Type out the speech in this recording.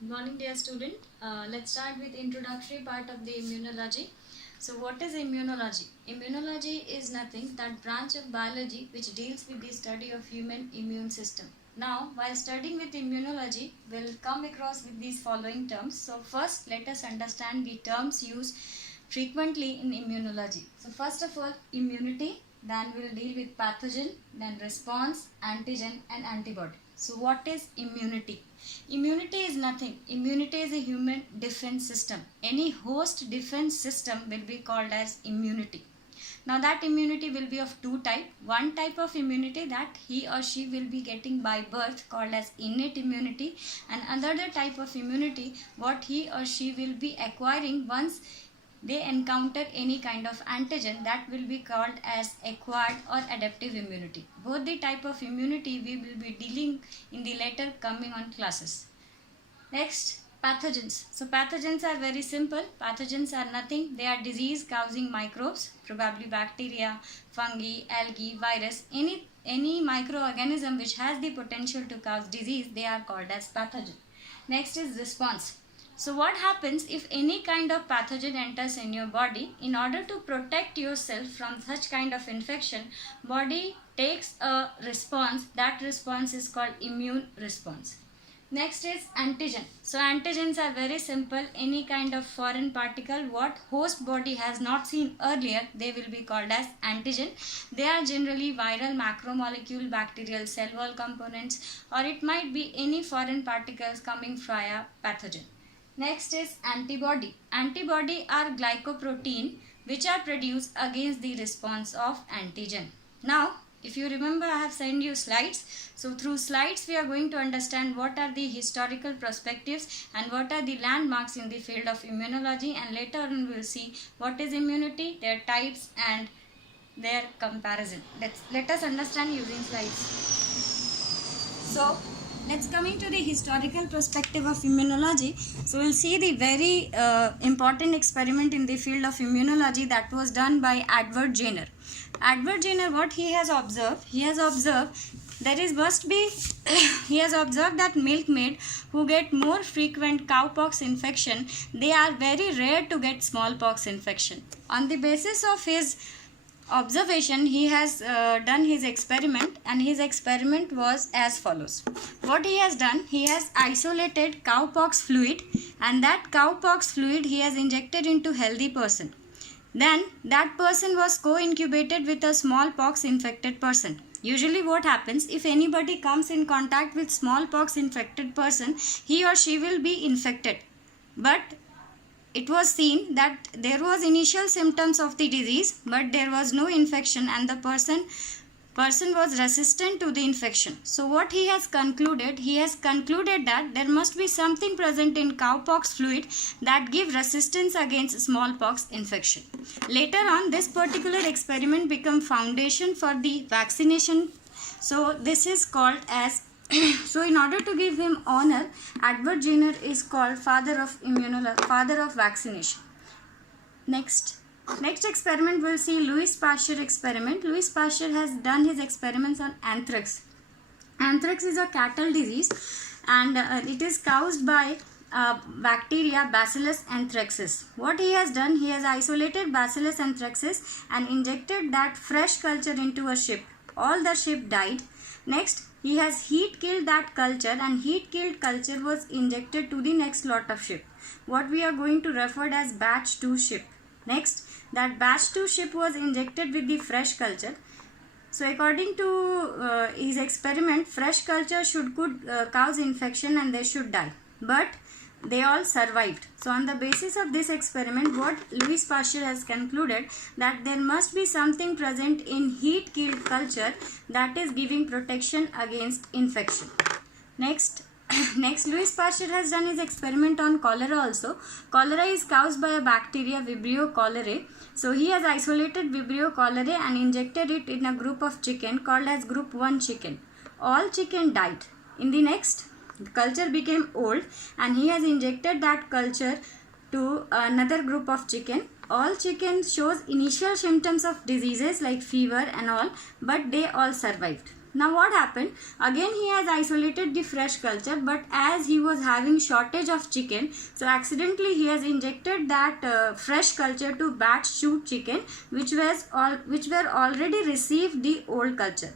Good morning, dear student. Let's start with introductory part of the immunology. So what is immunology? Immunology is nothing that branch of biology which deals with the study of human immune system. Now, while studying with immunology, we'll come across with these following terms. So first, let us understand the terms used frequently in immunology. So first of all, immunity, then we'll deal with pathogen, then response, antigen and antibody. So what is immunity? Immunity is nothing. Immunity is a human defense system. Any host defense system will be called as immunity. Now that immunity will be of two types. One type of immunity that he or she will be getting by birth called as innate immunity, and another type of immunity what he or she will be acquiring once they encounter any kind of antigen, that will be called as acquired or adaptive immunity. Both the type of immunity we will be dealing in the later coming on classes. Next, pathogens. So pathogens are very simple. Pathogens are nothing. They are disease causing microbes, probably bacteria, fungi, algae, virus, any microorganism which has the potential to cause disease, they are called as pathogen. Next is response. So what happens if any kind of pathogen enters in your body? In order to protect yourself from such kind of infection, body takes a response. That response is called immune response. Next is antigen. So antigens are very simple. Any kind of foreign particle what host body has not seen earlier, they will be called as antigen. They are generally viral, macromolecule, bacterial cell wall components, or it might be any foreign particles coming via pathogen. Next is antibody. Antibody are glycoprotein which are produced against the response of antigen. Now, if you remember, I have sent you slides. So through slides we are going to understand what are the historical perspectives and what are the landmarks in the field of immunology, and later on we will see what is immunity, their types and their comparison. Let us understand using slides. So let's come into the historical perspective of immunology. So we'll see the very important experiment in the field of immunology that was done by Edward Jenner. Edward Jenner, what he has observed? He has observed he has observed that milkmaid who get more frequent cowpox infection, they are very rare to get smallpox infection. On the basis of his observation, he has done his experiment, and his experiment was as follows. What he has done, he has isolated cowpox fluid, and that cowpox fluid he has injected into healthy person. Then that person was co-incubated with a smallpox infected person. Usually what happens, if anybody comes in contact with smallpox infected person, he or she will be infected. But it was seen that there was initial symptoms of the disease, but there was no infection, and the person was resistant to the infection. So what he has concluded? He has concluded that there must be something present in cowpox fluid that give resistance against smallpox infection. Later on, this particular experiment became foundation for the vaccination. So this is called as so in order to give him honor, Edward Jenner is called father of vaccination. Next experiment we'll see Louis Pasteur experiment. Louis Pasteur has done his experiments on anthrax. Anthrax is a cattle disease, and it is caused by bacteria Bacillus anthracis. What he has done, he has isolated Bacillus anthracis and injected that fresh culture into a sheep. All the sheep died. Next, he has heat killed that culture, and heat killed culture was injected to the next lot of sheep, what we are going to refer as batch 2 sheep. Next, that batch 2 sheep was injected with the fresh culture. So according to his experiment, fresh culture could cause infection and they should die, but they all survived. So on the basis of this experiment, what Louis Pasteur has concluded, that there must be something present in heat killed culture that is giving protection against infection. Next, Louis Pasteur has done his experiment on cholera also. Cholera is caused by a bacteria Vibrio cholerae. So he has isolated Vibrio cholerae and injected it in a group of chicken called as group 1 chicken. All chicken died. In the next, the culture became old, and he has injected that culture to another group of chicken. All chicken shows initial symptoms of diseases like fever and all, but they all survived. Now what happened? Again he has isolated the fresh culture, but as he was having shortage of chicken, so accidentally he has injected that fresh culture to batch shoot chicken, which were already received the old culture.